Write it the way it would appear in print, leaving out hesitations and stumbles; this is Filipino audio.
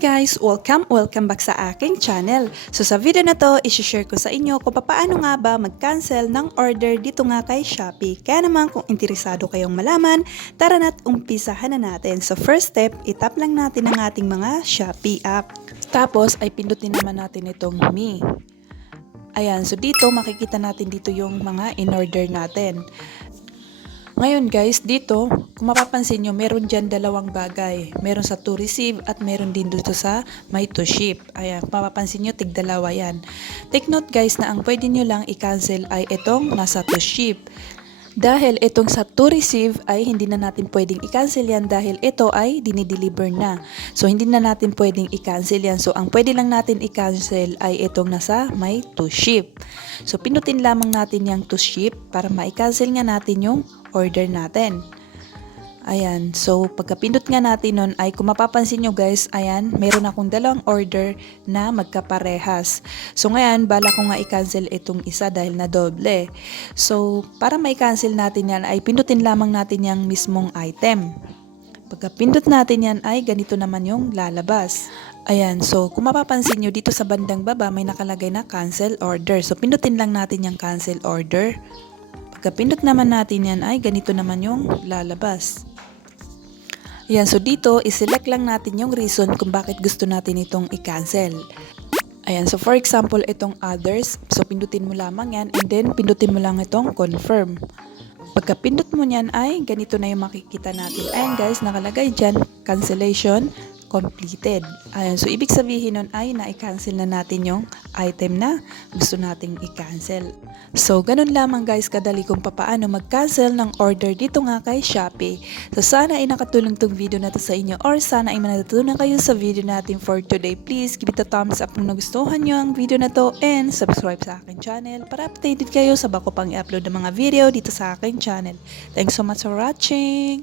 guys! Welcome back sa aking channel. So sa video na to, isi-share ko sa inyo kung paano nga ba mag-cancel ng order dito nga kay Shopee. Kaya naman kung interesado kayong malaman, tara na't umpisahan na natin. So first step, itap lang natin ang ating mga Shopee app. Tapos ay pindutin naman natin itong Me. Ayan, so dito makikita natin dito yung mga in-order natin. Ngayon guys, dito, kung mapapansin nyo, meron dyan dalawang bagay. Meron sa to receive at meron din dito sa may to ship. Ayan, kung mapapansin nyo, tig-dalawa yan. Take note guys na ang pwede nyo lang i-cancel ay itong nasa to ship. Dahil itong sa to receive ay hindi na natin pwedeng i-cancel yan dahil ito ay dinideliver na. So hindi na natin pwedeng i-cancel yan. So ang pwede lang natin i-cancel ay itong nasa may to ship. So pinutin lamang natin yung to ship para ma-cancel nga natin yung order natin. Ayan, so pagkapindot nga natin nun ay kung mapapansin nyo guys, ayan, meron akong dalawang order na magkaparehas. So ngayon, bala ko nga i-cancel itong isa dahil na doble. So para ma-cancel natin yan ay pindutin lamang natin yung mismong item. Pagkapindot natin yan ay ganito naman yung lalabas. Ayan, so kung mapapansin nyo dito sa bandang baba may nakalagay na cancel order. So pindutin lang natin yung cancel order. Pagkapindot naman natin yan ay ganito naman yung lalabas. Ayan, so dito iselect lang natin yung reason kung bakit gusto natin itong i-cancel. Ayan, so for example itong others, so pindutin mo lamang yan and then pindutin mo lang itong confirm. Pagkapindot mo yan ay ganito na yung makikita natin. Ayan guys, nakalagay dyan cancellation completed. Ayan, so ibig sabihin nun ay na-cancel na natin yung item na gusto nating i-cancel. So, ganun lamang guys kadali kung paano mag-cancel ng order dito nga kay Shopee. So, sana ay nakatulong tong video na to sa inyo or sana ay manatutunan kayo sa video natin for today. Please give it a thumbs up kung nagustuhan nyo ang video na to and subscribe sa akin channel para updated kayo sa bago pang i-upload ng mga video dito sa akin channel. Thanks so much for watching!